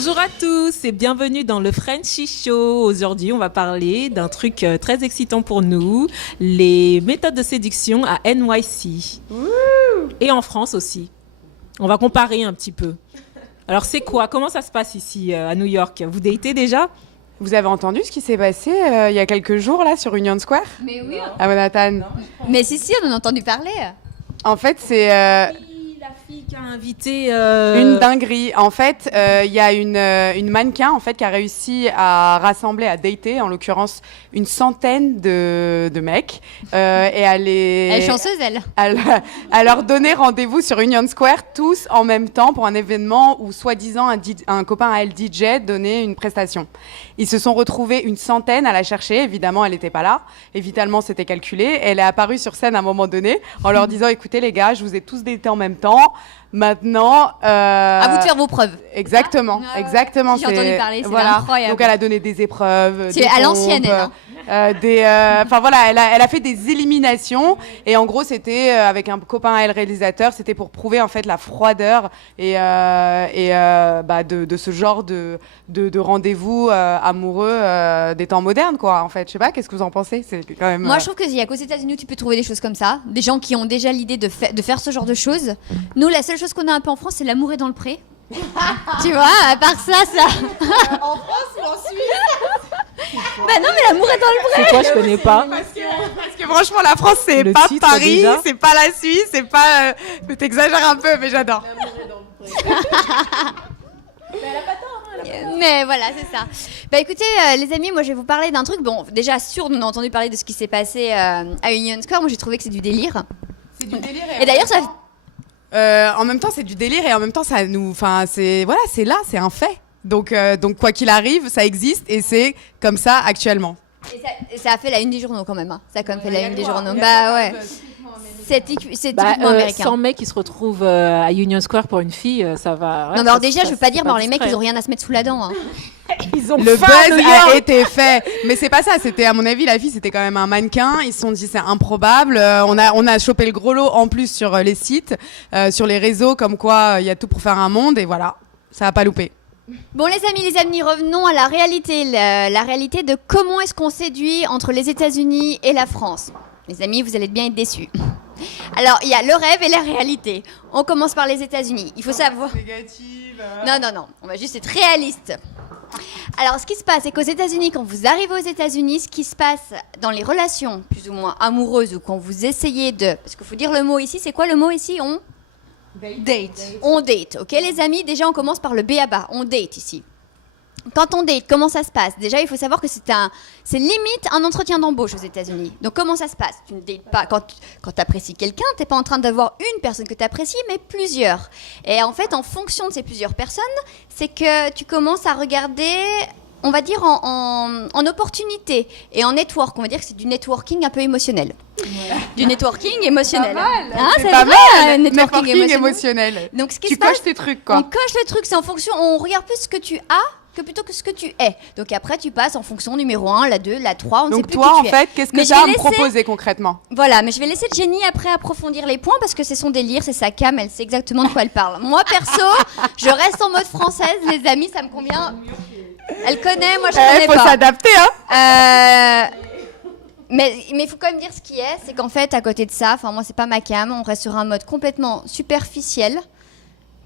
Bonjour à tous et bienvenue dans le Frenchy Show. Aujourd'hui, on va parler d'un truc très excitant pour nous, les méthodes de séduction à NYC. Et en France aussi. On va comparer un petit peu. Alors c'est quoi? Comment ça se passe ici à New York? Vous datez déjà? Vous avez entendu ce qui s'est passé il y a quelques jours là sur Union Square Mais oui. à Manhattan? Mais si, on en a entendu parler. En fait, c'est La fille qui a invité... une dinguerie. En fait, il y a une mannequin en fait qui a réussi à rassembler, à dater, en l'occurrence, une centaine de mecs et Elle est chanceuse, elle. à leur donner rendez-vous sur Union Square tous en même temps pour un événement où soi-disant un copain à elle DJ donnait une prestation. Ils se sont retrouvés une centaine à la chercher. Évidemment, elle n'était pas là. Évidemment, c'était calculé. Elle est apparue sur scène à un moment donné en leur disant écoutez les gars, je vous ai tous datés en même temps. Maintenant, À vous de faire vos preuves. Exactement, exactement. J'ai entendu parler, c'est incroyable. Donc elle a donné des épreuves, C'est des à l'ancienne, pompes, elle, hein. enfin voilà, elle a fait des éliminations et en gros c'était avec un copain à elle réalisateur, c'était pour prouver en fait la froideur et de ce genre de rendez-vous amoureux des temps modernes quoi. En fait, je sais pas, qu'est-ce que vous en pensez? C'est quand même. Moi, je trouve qu'il y a qu'aux États-Unis où tu peux trouver des choses comme ça, des gens qui ont déjà l'idée de faire ce genre de choses. Nous, la seule chose qu'on a un peu en France, c'est l'amour est dans le pré. Tu vois, à part ça. En France ou en Suisse? Bah non, mais l'amour est dans le pré. C'est quoi? Je connais pas. Parce que franchement, la France, c'est Le pas titre, Paris, déjà. c'est pas la Suisse, c'est pas. T'exagères un peu, mais j'adore. Mais voilà, c'est ça. Bah écoutez, les amis, moi je vais vous parler d'un truc. Bon, déjà, sûr, on a entendu parler de ce qui s'est passé à Union Square. Moi, j'ai trouvé que c'est du délire. C'est du délire. Et d'ailleurs, ça. En même temps, c'est du délire et en même temps, ça nous. Enfin, c'est là, c'est un fait. Donc quoi qu'il arrive, ça existe et c'est comme ça actuellement. Et ça a fait la une des journaux quand même. Hein. Ça a quand même fait la une des journaux. Bah ouais. C'est typiquement américain. 100 mecs qui se retrouvent à Union Square pour une fille, ça va... Non, mais alors déjà, je veux pas dire, mais alors les mecs, ils ont rien à se mettre sous la dent. Hein. Ils ont Le faim à New buzz York. a été fait, mais c'est pas ça. C'était à mon avis, la fille, c'était quand même un mannequin. Ils se sont dit c'est improbable. On a chopé le gros lot en plus sur les sites, sur les réseaux, comme quoi il y a tout pour faire un monde et voilà, ça a pas loupé. Bon, les amis, revenons à la réalité. La réalité de comment est-ce qu'on séduit entre les États-Unis et la France. Les amis, vous allez bien être déçus. Alors, il y a le rêve et la réalité. On commence par les États-Unis. Il faut savoir. Négative. Non. On va juste être réaliste. Alors, ce qui se passe, c'est qu'aux États-Unis, quand vous arrivez aux États-Unis, ce qui se passe dans les relations plus ou moins amoureuses ou quand vous essayez de. Parce qu'il faut dire le mot ici, c'est quoi le mot ici? Date. On date, ok les amis? Déjà, on commence par le B.A.-ba. On date ici. Quand on date, comment ça se passe? Déjà, il faut savoir que c'est limite un entretien d'embauche aux États-Unis. Donc, comment ça se passe? Tu ne dates pas quand tu apprécies quelqu'un, tu n'es pas en train d'avoir une personne que tu apprécies, mais plusieurs. Et en fait, en fonction de ces plusieurs personnes, c'est que tu commences à regarder, on va dire, en opportunité et en network. On va dire que c'est du networking un peu émotionnel. Du networking émotionnel. Pas mal. Hein, c'est c'est pas vrai, mal. networking émotionnel. Donc, ce qui Tu se passe, coches tes trucs on quoi. coche le truc, c'est en fonction, on regarde plus ce que tu as que plutôt que ce que tu es. Donc après, tu passes en fonction numéro 1, la 2, la 3, on ne sait Donc plus toi, qui en tu es. fait, qu'est-ce que Mais tu je as vais à me laisser- proposer concrètement? Voilà, mais je vais laisser Jenny après approfondir les points parce que c'est son délire, c'est sa cam, elle sait exactement de quoi elle parle. Moi, perso, je reste en mode française, les amis, ça me convient. Elle connaît, moi je connais Faut pas. s'adapter, hein. Mais il faut quand même dire ce qui est, c'est qu'en fait, à côté de ça, enfin moi c'est pas ma cam, on reste sur un mode complètement superficiel.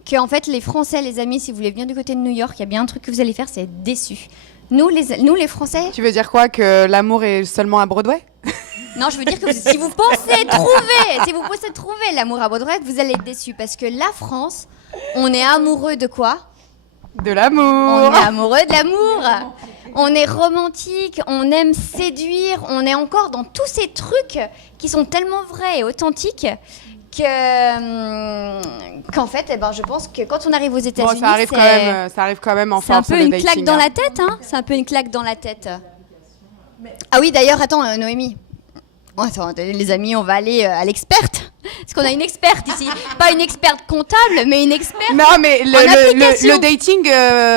Que en fait, les Français, les amis, si vous voulez venir du côté de New York, il y a bien un truc que vous allez faire, c'est être déçus. Nous, les Français. Tu veux dire quoi, que l'amour est seulement à Broadway? Non, je veux dire que si vous pensez trouver l'amour à Broadway, vous allez être déçus parce que la France, on est amoureux de quoi? De l'amour. On est amoureux de l'amour. On est romantique, on aime séduire, on est encore dans tous ces trucs qui sont tellement vrais et authentiques qu'en fait, eh ben, je pense que quand on arrive aux États-Unis, Bon, ça arrive quand même en c'est un force. peu le une dating, claque dans hein. la tête, hein. C'est un peu une claque dans la tête. Ah oui, d'ailleurs, attends, Noémie. Oh, attends, les amis, on va aller à l'experte. Parce qu'on a une experte ici. Pas une experte comptable, mais une experte. Non, mais application. le dating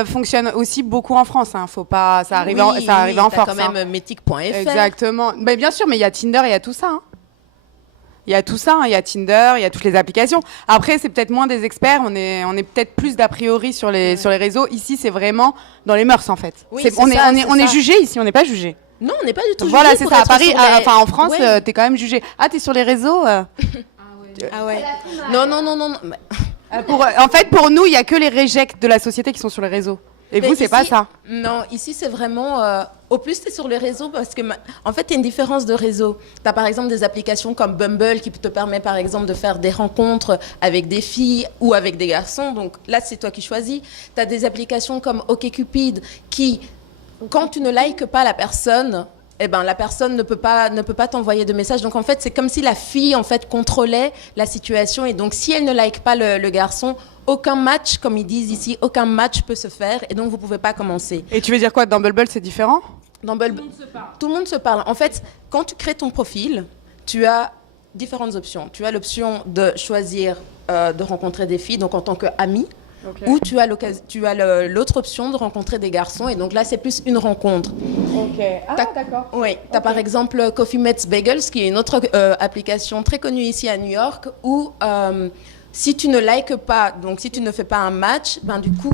fonctionne aussi beaucoup en France. Hein. Faut pas, ça arrive, en t'as force. quand même hein. Metic.fr. Exactement. Mais bien sûr, mais il y a Tinder, il y a tout ça. Hein. Il y a tout ça, hein, il y a Tinder, il y a toutes les applications. Après, c'est peut-être moins des experts, on est peut-être plus d'a priori sur les réseaux. Ici, c'est vraiment dans les mœurs, en fait. Oui, on est jugé ici, on n'est pas jugé. Non, on n'est pas du tout Voilà, jugé c'est pour ça. À être Paris, sur les- enfin en France, Ouais. t'es quand même jugé. Ah, t'es sur les réseaux Ah ouais. Non, non, non, non. non. En fait, pour nous, il y a que les rejects de la société qui sont sur les réseaux. Et Mais vous, c'est ici- pas ça. Non, ici c'est vraiment. Au plus tu es sur les réseaux parce que, en fait, il y a une différence de réseau. Tu as par exemple des applications comme Bumble qui te permet par exemple de faire des rencontres avec des filles ou avec des garçons. Donc là, c'est toi qui choisis. Tu as des applications comme OkCupid qui, quand tu ne likes pas la personne, eh ben, la personne ne peut pas t'envoyer de message. Donc en fait, c'est comme si la fille en fait contrôlait la situation. Et donc si elle ne like pas le garçon, aucun match, comme ils disent ici, aucun match peut se faire. Et donc vous pouvez pas commencer. Et tu veux dire quoi, dans Bumble, c'est différent? Dans Bumble, tout le monde se parle. En fait, quand tu crées ton profil, tu as différentes options. Tu as l'option de choisir de rencontrer des filles, donc en tant qu'ami. Okay. Ou tu as l'autre option de rencontrer des garçons. Et donc là, c'est plus une rencontre. Ok. Ah, d'accord. Oui, tu as par exemple Coffee Meets Bagels, qui est une autre application très connue ici à New York, où si tu ne likes pas, donc si tu ne fais pas un match, ben du coup...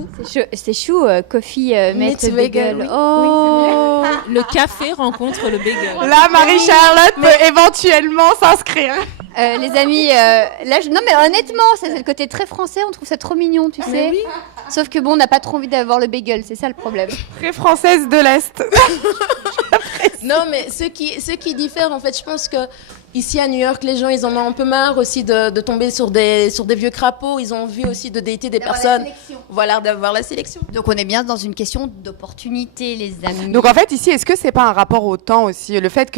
C'est chou, Coffee Meets Meets Bagel, Bagel. oui. Oh. Le café rencontre le bagel. Là, Marie-Charlotte peut éventuellement s'inscrire. Les amis, là, non mais honnêtement, c'est le côté très français, on trouve ça trop mignon, tu sais. Sauf que bon, on n'a pas trop envie d'avoir le bagel, c'est ça le problème. Très française de l'Est. Non, mais ce qui diffère, en fait, je pense que ici à New York, les gens, ils en ont un peu marre aussi de tomber sur des vieux crapauds. Ils ont envie aussi de dater des personnes. Voilà, d'avoir la sélection. Donc on est bien dans une question d'opportunité, les amis. Donc en fait, ici, est-ce que c'est pas un rapport au temps aussi? Le fait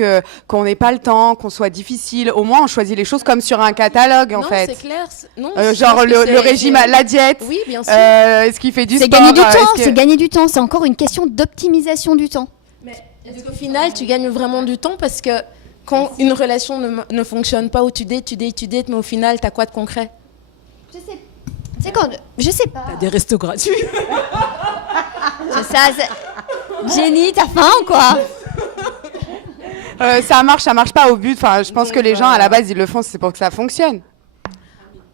qu'on n'ait pas le temps, qu'on soit difficile, au moins on choisit les choses comme sur un catalogue, en non, fait. c'est clair. Non, Genre le régime, la diète. Oui, bien sûr. Est-ce qu'il fait du C'est sport? gagner du temps, Est-ce que- c'est gagner du temps, c'est encore une question d'optimisation du temps. Mais est-ce qu'au final, tu gagnes vraiment du temps parce que quand une relation ne fonctionne pas, ou tu dates, mais au final, tu as quoi de concret? Je sais. C'est quand je sais pas. T'as des restos gratuits. C'est ça. Jenny, t'as faim ou quoi? ça marche pas au but. Enfin, je pense que les gens à la base ils le font, c'est pour que ça fonctionne.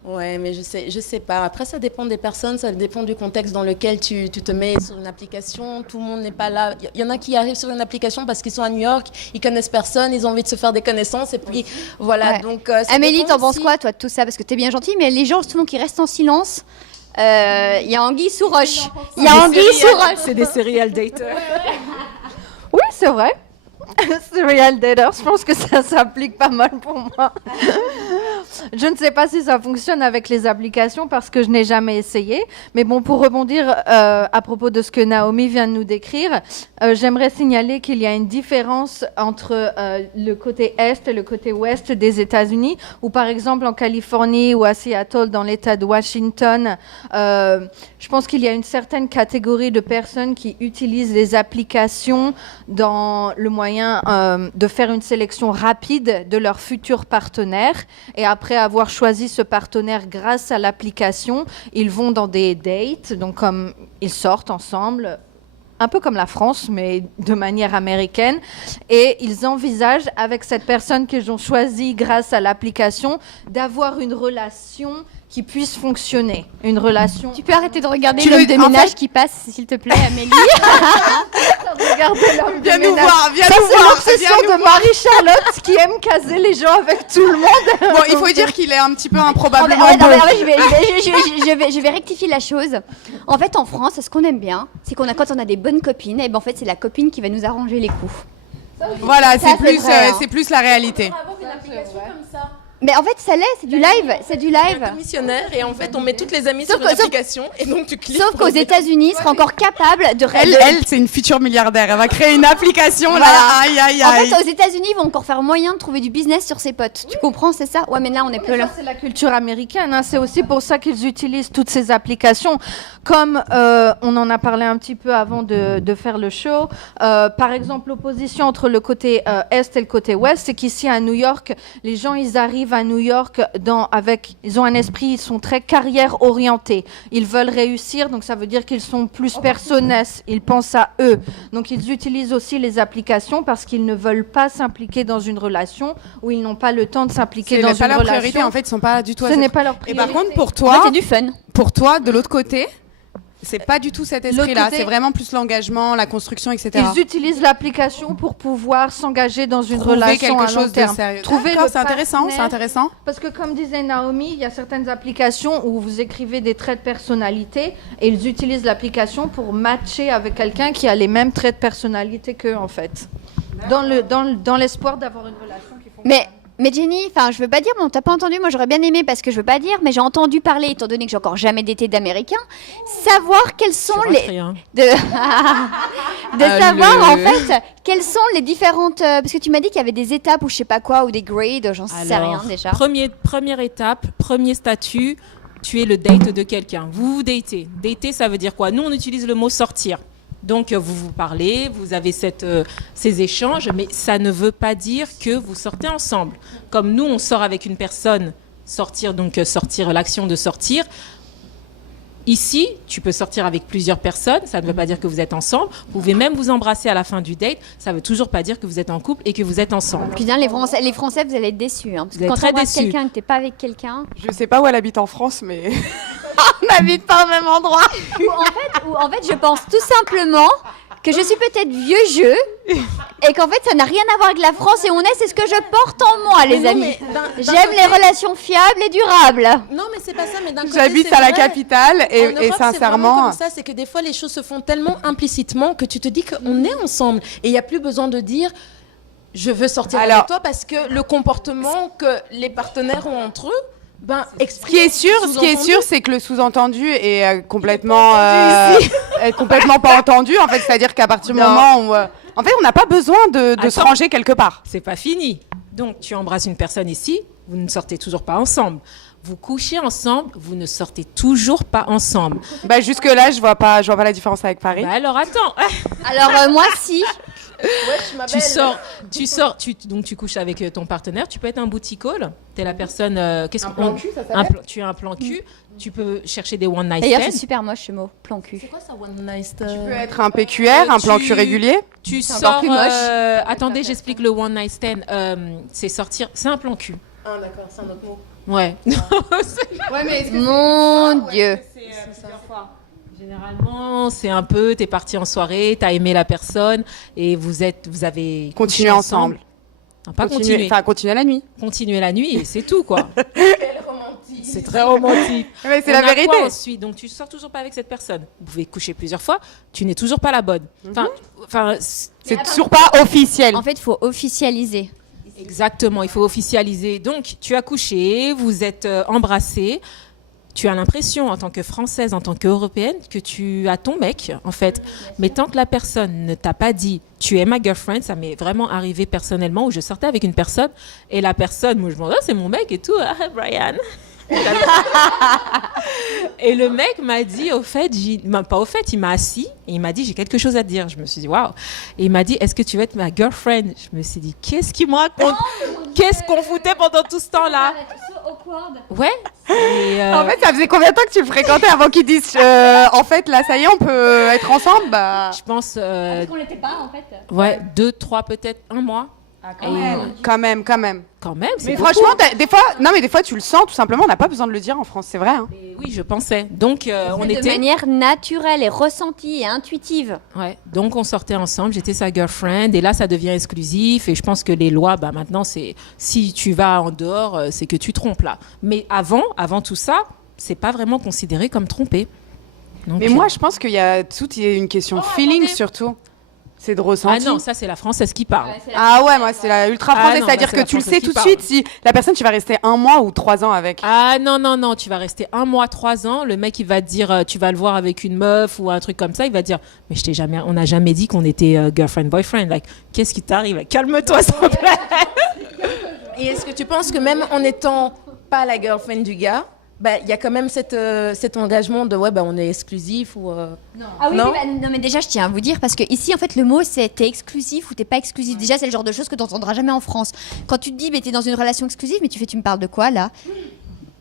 Ouais, mais je sais pas. Après, ça dépend des personnes, ça dépend du contexte dans lequel tu te mets sur une application. Tout le monde n'est pas là. Il y en a qui arrivent sur une application parce qu'ils sont à New York, ils connaissent personne, ils ont envie de se faire des connaissances, et puis voilà. Ouais. Donc, ça Amélie, dépend t'en penses aussi. quoi, toi, de tout ça? Parce que t'es bien gentille, mais les gens, souvent, qui restent en silence, il y a anguille sous roche. Il y a anguille sous roche. C'est des serial daters. Oui, c'est vrai. Serial dater, je pense que ça s'applique pas mal pour moi. Je ne sais pas si ça fonctionne avec les applications parce que je n'ai jamais essayé. Mais bon, pour rebondir à propos de ce que Naomi vient de nous décrire, j'aimerais signaler qu'il y a une différence entre le côté est et le côté ouest des États-Unis, où par exemple en Californie ou à Seattle, dans l'État de Washington, je pense qu'il y a une certaine catégorie de personnes qui utilisent les applications dans le moyen de faire une sélection rapide de leur futur partenaire. Et après avoir choisi ce partenaire grâce à l'application, ils vont dans des dates, donc comme ils sortent ensemble, un peu comme la France, mais de manière américaine. Et ils envisagent, avec cette personne qu'ils ont choisie grâce à l'application, d'avoir une relation qui puisse fonctionner. Une relation... Tu peux arrêter de regarder Tu l'homme veux- de en ménage fait- qui passe, s'il te plaît, Amélie. Regardez l'homme de Viens nous ménage. voir, viens Ça, nous c'est voir. l'obsession viens nous de voir. Marie-Charlotte qui aime caser les gens avec tout le monde. Bon, il faut dire qu'il est un petit peu En fait, improbablement non, mais en beau. fait, je vais rectifier la chose. En fait, en France, ce qu'on aime bien, c'est quand on a des bonnes copines, et ben en fait, c'est la copine qui va nous arranger les coups. Voilà, Ça, c'est vrai, hein. c'est plus la réalité. Avoir une application comme ça. Mais en fait, ça l'est, c'est du live, c'est du Un live. commissionnaire, et en fait, on met toutes les amies Sauf sur une que- sauf- application, et donc tu cliques. Sauf pour qu'aux le- États-Unis, ils seraient encore capables de Elle, c'est une future milliardaire. Elle va créer une application Voilà. là. Aïe, aïe, En aïe. fait, aux États-Unis, ils vont encore faire moyen de trouver du business sur ses potes. Tu comprends, c'est ça? Ouais, mais là, on est plus là. Ça, c'est la culture américaine. Hein. C'est aussi pour ça qu'ils utilisent toutes ces applications. Comme on en a parlé un petit peu avant de faire le show. Par exemple, l'opposition entre le côté est et le côté ouest, c'est qu'ici à New York, les gens, ils arrivent arrivent à New York, ils ont un esprit, ils sont très carrière orientés. Ils veulent réussir, donc ça veut dire qu'ils sont plus personnes. Ils pensent à eux. Donc ils utilisent aussi les applications parce qu'ils ne veulent pas s'impliquer dans une relation ou ils n'ont pas le temps de s'impliquer dans une relation. C'est pas leur priorité, en fait, ils sont pas du tout. Ce n'est pas leur Et priorité. par contre, pour En fait, toi, c'est du fun. de l'autre côté. C'est pas du tout cet esprit-là, côté- c'est vraiment plus l'engagement, la construction, etc. Ils utilisent l'application pour pouvoir s'engager dans une Trouver relation quelque à long chose de terme. sérieux. Trouver D'accord, le c'est intéressant, c'est partenaire. intéressant. Parce que comme disait Naomi, il y a certaines applications où vous écrivez des traits de personnalité et ils utilisent l'application pour matcher avec quelqu'un qui a les mêmes traits de personnalité qu'eux en fait. Dans l'espoir d'avoir une relation qui fonctionne. Mais Jenny, enfin, je veux pas dire, bon, t'as pas entendu, moi j'aurais bien aimé parce que je veux pas dire, mais j'ai entendu parler, étant donné que j'ai encore jamais d'été d'américain, savoir quels sont Tu les. rates rien. De savoir en fait quelles sont les différentes. Parce que tu m'as dit qu'il y avait des étapes ou je sais pas quoi, ou des grades, j'en sais rien déjà. Première étape, premier statut, tu es le date de quelqu'un. Vous vous datez. Dater, ça veut dire quoi? Nous, on utilise le mot sortir. Donc, vous vous parlez, vous avez ces échanges, mais ça ne veut pas dire que vous sortez ensemble. Comme nous, on sort avec une personne, sortir, l'action de sortir. Ici, tu peux sortir avec plusieurs personnes, ça ne veut pas dire que vous êtes ensemble. Vous pouvez même vous embrasser à la fin du date, ça ne veut toujours pas dire que vous êtes en couple et que vous êtes ensemble. Putain, les Français, vous allez être déçus. Hein, parce Vous que allez quand être très on voit déçus. quelqu'un que t'es pas avec quelqu'un. Je sais pas où elle habite en France, mais on n'habite pas au même endroit. Ou en fait, je pense tout simplement que je suis peut-être vieux jeu et qu'en fait, ça n'a rien à voir avec la France et on est, c'est ce que je porte en moi, les Mais non, amis. mais d'un J'aime côté- les relations fiables et durables. Non, mais c'est pas ça, mais d'un côté, J'habite c'est à la vrai. capitale En et Europe, c'est vraiment sincèrement. comme ça, c'est que des fois les choses se font tellement implicitement que tu te dis qu'on est ensemble et il n'y a plus besoin de dire je veux sortir Alors- avec toi parce que le comportement que les partenaires ont entre eux, ben Ce qui est sûr, c'est que le sous-entendu est complètement, est complètement pas entendu. En fait, c'est-à-dire qu'à partir du moment où, en fait, on n'a pas besoin de se Attends. ranger quelque part. C'est pas fini. Donc, tu embrasses une personne ici, vous ne sortez toujours pas ensemble. Vous couchez ensemble, vous ne sortez toujours pas ensemble. Bah jusque là, je vois pas la différence avec Paris. Bah alors attends, Alors, moi, si. donc tu couches avec ton partenaire, tu peux être un booty call, t'es la personne, tu as un plan cul, tu peux chercher des one night D'ailleurs, c'est stands. super moche ce mot, plan cul. C'est quoi ça, one night Tu peux être un PQR, un plan cul régulier. Tu encore sors, plus moche. attendez, j'explique le one night stand, c'est sortir, c'est un plan cul. Ah d'accord, c'est un autre mot. Ouais. Mon Dieu. Généralement, c'est un peu, t'es parti en soirée, t'as aimé la personne et vous avez Continuer couché ensemble. Non, pas continuer. Enfin, continuer la nuit. Continuer la nuit et c'est tout quoi. Quel romantique. C'est très romantique. Mais c'est On la a quoi vérité. ensuite? Donc tu sors toujours pas avec cette personne. Vous pouvez coucher plusieurs fois, tu n'es toujours pas la bonne. Mhm. Enfin, C'est toujours pas officiel. En fait, il faut officialiser. exactement, il faut officialiser. Donc tu as couché, vous êtes embrassés. Tu as l'impression, en tant que Française, en tant qu'Européenne, que tu as ton mec, en fait. Mais tant que la personne ne t'a pas dit « tu es ma girlfriend », ça m'est vraiment arrivé personnellement, où je sortais avec une personne, et la personne, moi je me dis « c'est mon mec et tout, ah, Brian ». Et le mec m'a dit, pas au fait, il m'a assis, et il m'a dit « j'ai quelque chose à te dire ». Je me suis dit « waouh ». Et il m'a dit « est-ce que tu veux être ma girlfriend ?» Je me suis dit « qu'est-ce qu'il me raconte ? Qu'est-ce qu'on foutait pendant tout ce temps-là ?» Ouais. Et, En fait, ça faisait combien de temps que tu le fréquentais avant qu'ils disent en fait, là, ça y est, on peut être ensemble bah... je pense, qu'on l'était pas, en fait. ouais, 2, 3, peut-être 1 mois. Quand même. Quand même, c'est Mais beaucoup. franchement, des fois, tu le sens, tout simplement, on n'a pas besoin de le dire en France, c'est vrai. Hein. Et oui, je pensais. Donc, on De était. manière naturelle et ressentie et intuitive. Ouais. Donc, on sortait ensemble. J'étais sa girlfriend. Et là, ça devient exclusif. Et je pense que les lois, bah, maintenant, c'est si tu vas en dehors, c'est que tu trompes là. Mais avant tout ça, c'est pas vraiment considéré comme trompé. Donc, Mais moi, je pense qu'il y a tout y a une question de feeling attendez. surtout. C'est de ah ressenti. non, ça c'est la Française qui parle. Ah ouais, moi, c'est la ultra Ah française, non, c'est-à-dire bah, c'est que la tu le Française sais qui tout de parle. suite si la personne, tu vas rester 1 mois ou 3 ans avec. Ah non, tu vas rester 1 mois, 3 ans. Le mec, il va te dire, tu vas le voir avec une meuf ou un truc comme ça. Il va te dire, mais on n'a jamais dit qu'on était girlfriend, boyfriend. Like, qu'est-ce qui t'arrive? Calme-toi, s'il te plaît. Et est-ce que tu penses que même en n'étant pas la girlfriend du gars, bah, y a quand même cet engagement de ouais, bah, on est exclusif ou. Ah oui, Non. oui, bah, non, mais déjà, je tiens à vous dire, parce que ici, en fait, le mot, c'est t'es exclusif ou t'es pas exclusif. Déjà, c'est le genre de choses que t'entendras jamais en France. Quand tu te dis, mais t'es dans une relation exclusive, mais tu me parles de quoi, là?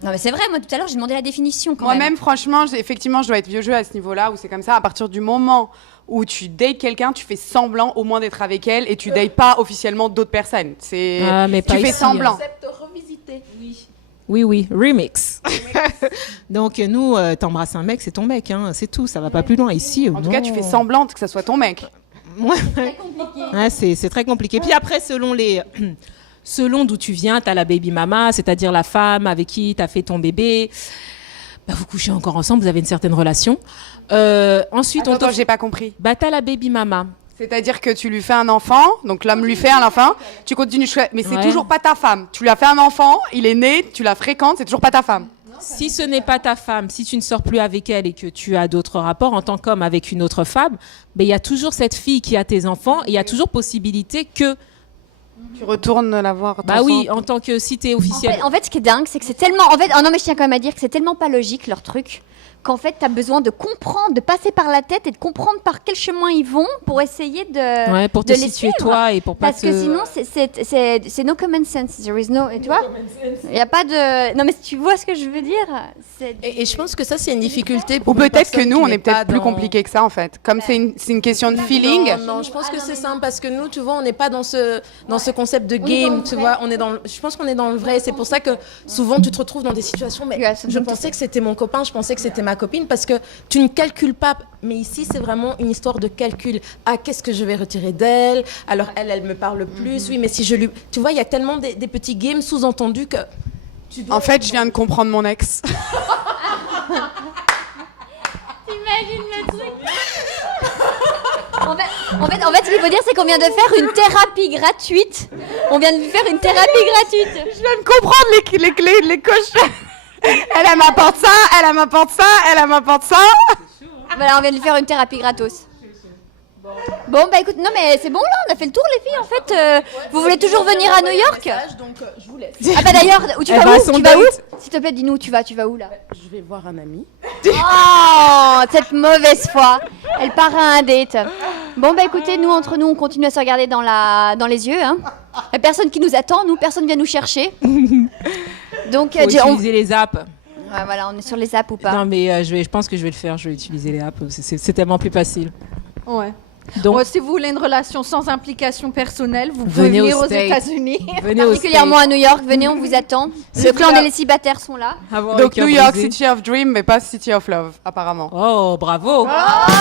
Non, mais c'est vrai, moi, tout à l'heure, j'ai demandé la définition, quand même. Moi-même, franchement, effectivement, je dois être vieux jeu à ce niveau-là, où c'est comme ça. À partir du moment où tu dates quelqu'un, tu fais semblant au moins d'être avec elle et tu dates pas officiellement d'autres personnes. Ah, mais Tu pas fais ici, semblant. Concept revisité. Oui, remix. Donc nous, t'embrasses un mec, c'est ton mec, hein, c'est tout, ça va pas plus loin ici. En tout cas, tu fais semblant que ça soit ton mec. Ouais, c'est très compliqué. Puis après, selon d'où tu viens, tu as la baby mama, c'est-à-dire la femme avec qui tu as fait ton bébé. Bah, vous couchez encore ensemble, vous avez une certaine relation. Ensuite, Attends, j'ai pas compris. Bah, tu as la baby mama. C'est-à-dire que tu lui fais un enfant, donc l'homme lui fait un enfant, tu continues, mais c'est Ouais. toujours pas ta femme. Tu lui as fait un enfant, il est né, tu la fréquentes, c'est toujours pas ta femme. Si ce n'est pas ta femme, si tu ne sors plus avec elle et que tu as d'autres rapports en tant qu'homme avec une autre femme, ben, il y a toujours cette fille qui a tes enfants et il y a toujours possibilité que... Tu retournes la voir. Bah oui, en tant que si tu es officiel. En fait, ce qui est dingue, c'est que c'est tellement. En fait, oh non, mais je tiens quand même à dire que c'est tellement pas logique leur truc qu'en fait, t'as besoin de comprendre, de passer par la tête et de comprendre par quel chemin ils vont pour essayer de. Ouais, pour te de les situer suivre. toi et pour pas Parce te... que sinon, c'est no common sense. There is no. Et tu vois il y a pas de. Non, mais tu vois ce que je veux dire Et je pense que ça, c'est une difficulté pour Ou une peut-être que personne nous, qui on n'est est peut-être pas plus dans- compliqué que ça, en fait. Comme c'est une question de feeling. Non, je pense que c'est simple parce que nous, tu vois, on n'est pas dans ce concept de game, tu vois. Je pense qu'on est dans le vrai. C'est pour ça que souvent, tu te retrouves dans des situations. Mais Yeah, c'est je bon, pensais que c'était mon copain, je pensais que c'était ma copine parce que tu ne calcules pas. Mais ici, c'est vraiment une histoire de calcul. Ah, qu'est-ce que je vais retirer d'elle? Alors, elle me parle plus. Oui, mais si je lui. Tu vois, il y a tellement des petits games sous-entendus que. En fait, je viens de comprendre mon ex. T'imagines le truc en fait, ce qu'il faut dire, c'est qu'on vient de faire une thérapie gratuite. On vient de faire une thérapie gratuite. Je viens de comprendre les coches. Elle m'apporte ça, elle m'apporte ça, elle m'apporte ça. Voilà, on vient de lui faire une thérapie gratos. Bon, bah écoute, non mais c'est bon là, on a fait le tour les filles en fait. Vous voulez toujours venir à New York? Donc, je vous laisse. Ah bah d'ailleurs, où tu Elle vas va à où? son Tu vas où? date. S'il te plaît, dis-nous, tu vas où là? Je vais voir un ami. Oh, cette mauvaise foi. Elle part à un date. Bon bah écoutez, nous entre nous, on continue à se regarder dans les yeux. Hein. Y a personne qui nous attend, personne vient nous chercher. Donc, Faut utiliser les apps. ouais, voilà, on est sur les apps ou pas? Non, mais je pense que je vais le faire. Je vais utiliser les apps. C'est tellement plus facile. Ouais. Donc, Bon, si vous voulez une relation sans implication personnelle, vous pouvez Venez aux venir aux States. États-Unis. venez au Particulièrement à New York, venez, on vous attend. Le clan des célibataires sont là. States. Avoir Donc le cœur New York, brisé. City of Dream, mais pas City of Love, apparemment. Oh, bravo. Bravo.